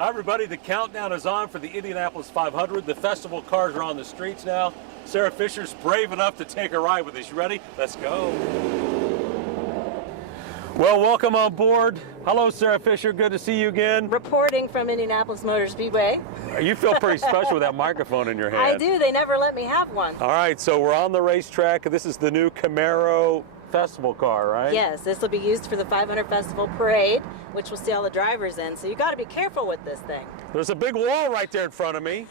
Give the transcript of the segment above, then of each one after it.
Hi everybody, the countdown is on for the Indianapolis 500. The festival cars are on the streets now. Sarah Fisher's brave enough to take a ride with us. You ready? Let's go. Well, welcome on board. Hello, Sarah Fisher. Good to see you again. Reporting from Indianapolis Motor Speedway. You feel pretty special with that microphone in your hand. I do. They never let me have one. All right, so we're on the racetrack. This is the new Calabro festival car, right? Yes, this will be used for the 500 Festival Parade, which will see all the drivers in. So you got to be careful with this thing. There's a big wall right there in front of me.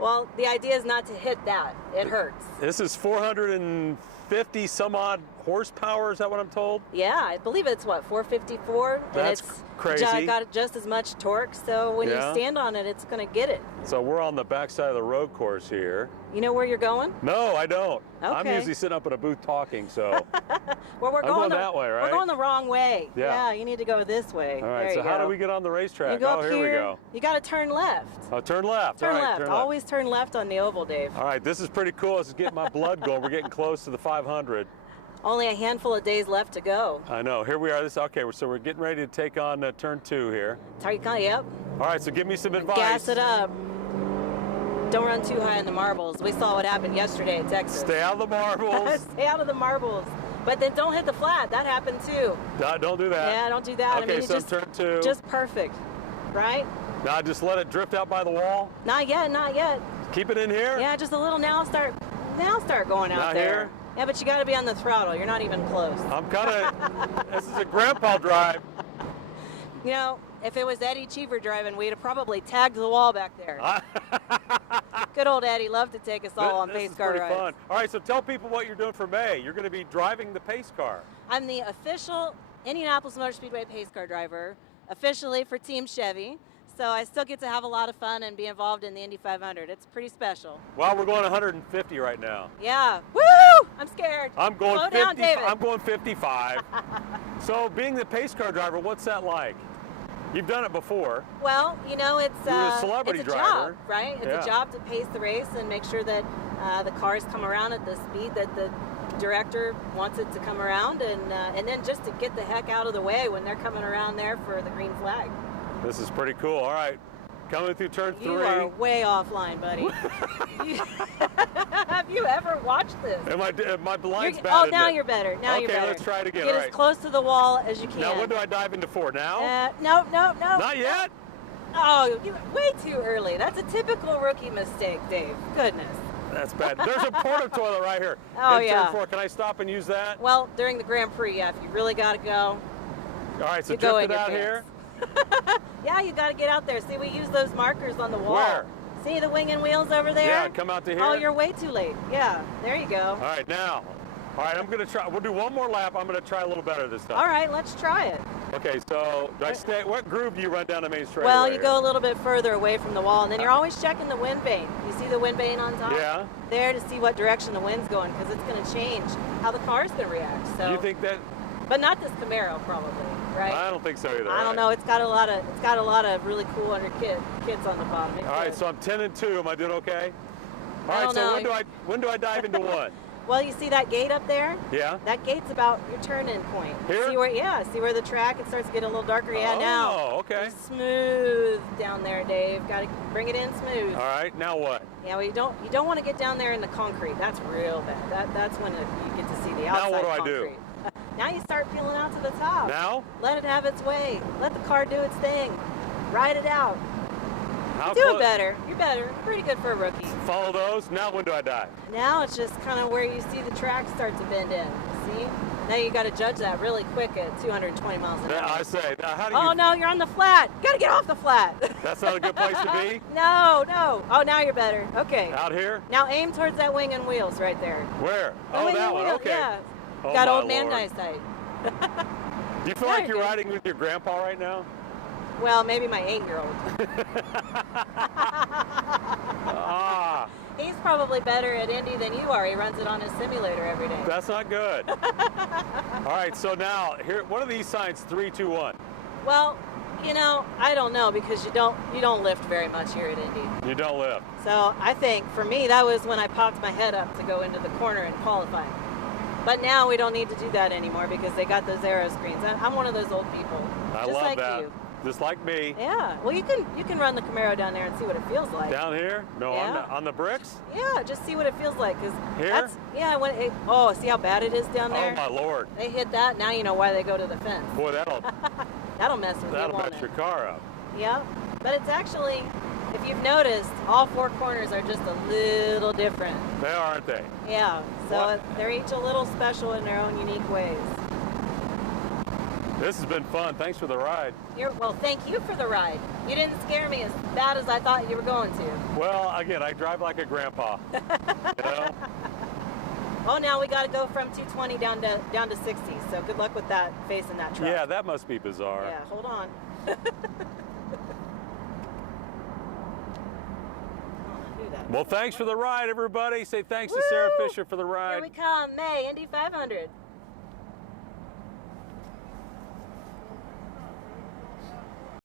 Well, the idea is not to hit that. It hurts. This is 450 some odd horsepower, is that what I'm told? Yeah, I believe it's what, 454? That's and it's crazy. Got just as much torque, so when you stand on it, it's going to get it. So we're on the backside of the road course here. You know where you're going? No, I don't. Okay. I'm usually sitting up at a booth talking, so. Well, we're going that way, right? We're going the wrong way. Yeah. You need to go this way. All right, there so you how go. do we get on the racetrack? You go up here we go. You got to turn left. Oh, turn left. Turn All right, left. turn Always turn left on the oval, Dave. All right, this is pretty cool. This is getting my blood going. We're getting close to the 500. Only a handful of days left to go. I know. Here we are. Okay, so we're getting ready to take on turn 2 here. Yep. All right, so give me some advice. Gas it up. Don't run too high on the marbles. We saw what happened yesterday at Texas. Stay out of the marbles. Stay out of the marbles. But then don't hit the flat. That happened too. Don't do that. Yeah, don't do that. Okay, I mean, so turn 2. Just perfect, right? Now just let it drift out by the wall. Not yet, not yet. Keep it in here. Yeah, just a little now. Start going out Not there. Here? Yeah, but you got to be on the throttle. You're not even close. I'm kind of. This is a grandpa drive. You know, if it was Eddie Cheever driving, we'd have probably tagged the wall back there. Good old Eddie loved to take us all on pace car rides. This is pretty fun. All right, so tell people what you're doing for May. You're going to be driving the pace car. I'm the official Indianapolis Motor Speedway pace car driver, officially for Team Chevy. So I still get to have a lot of fun and be involved in the Indy 500. It's pretty special. Well, we're going 150 right now. Yeah. Woo! I'm scared. I'm going Slow 50. down, David. I'm going 55. So being the pace car driver, what's that like? You've done it before. Well, you know, it's a celebrity it's a driver. job, right? It's a job to pace the race and make sure that the cars come around at the speed that the director wants it to come around, and then just to get the heck out of the way when they're coming around there for the green flag. This is pretty cool. All right, coming through turn 3. You are way offline, buddy. Have you ever watched this? My blind's bad. Oh, now you're better. Now you're better. Okay, let's try it again. Get as close to the wall as you can. Now, when do I dive into 4? Now? No. Not yet? Oh, way too early. That's a typical rookie mistake, Dave. Goodness. That's bad. There's a porta toilet right here. Oh, in yeah. Turn 4. Can I stop and use that? Well, during the Grand Prix, yeah. If you really got to go. All right, so drift it out here. Yeah, you got to get out there. See, we use those markers on the wall. Where? See the wing and wheels over there? Yeah, come out to here. Oh, you're way too late. Yeah, there you go. All right, now. All right, I'm going to try. We'll do one more lap. I'm going to try a little better this time. All right, let's try it. Okay, so do I stay? What groove do you run down the main straightaway? Well, you go a little bit further away from the wall, and then you're always checking the wind vane. You see the wind vane on top? Yeah. There to see what direction the wind's going, because it's going to change how the car's going to react. So. You think that? But not this Camaro, probably, right? I don't think so either. I don't know. It's got a lot of really cool under kits on the bottom. All right, so I'm 10 and 2. Am I doing okay? All right, so when do I dive into 1? Well, you see that gate up there? Yeah. That gate's about your turn-in point. Here? See where the track, it starts getting a little darker. Yeah, now. Oh, okay. It's smooth down there, Dave. Got to bring it in smooth. All right, now what? Yeah, well, you don't want to get down there in the concrete. That's real bad. That's when you get to see the outside Now what do I concrete. do? Now you start peeling out to the top. Now? Let it have its way. Let the car do its thing. Ride it out. How You're doing better. You're better. Pretty good for a rookie. Follow those. Now when do I dive? Now it's just kind of where you see the track start to bend in. See? Now you got to judge that really quick at 220 miles an hour. I say. Now how do you? Oh no, you're on the flat. You got to get off the flat. That's not a good place to be. No. Oh, now you're better. Okay. Out here? Now aim towards that wing and wheels right there. Where? The wing that and one. wheel, Okay. Yeah. Oh, Got my old man Lord. eyesight. Do you feel like you're riding with your grandpa right now? Well, maybe my 8-year-old. Ah. He's probably better at Indy than you are. He runs it on his simulator every day. That's not good. All right, so now here, what are these signs? 3, 2, 1. Well, you know, I don't know, because you don't lift very much here at Indy. You don't lift. So I think for me that was when I popped my head up to go into the corner and qualify. But now we don't need to do that anymore because they got those aero screens. I'm one of those old people. I just love like that. you. just like me. Yeah. Well, you can run the Camaro down there and see what it feels like. Down here? No, Yeah. on the bricks? Yeah, just see what it feels like. 'Cause Here? that's, yeah. Oh, see how bad it is down there? Oh my Lord. They hit that. Now you know why they go to the fence. Boy, that'll That'll mess with you, that'll won't mess it? your car up. Yeah. But it's actually, if you've noticed, all four corners are just a little different. They are, aren't they? Yeah. So What? they're each a little special in their own unique ways. This has been fun. Thanks for the ride. Well, thank you for the ride. You didn't scare me as bad as I thought you were going to. Well, again, I drive like a grandpa. You know? Oh, now we got to go from 220 down to 60. So good luck with that, facing that truck. Yeah, that must be bizarre. Yeah, hold on. Do that. Well, thanks for the ride, everybody. Say thanks to Sarah Woo! Fisher for the ride. Here we come, May, Indy 500.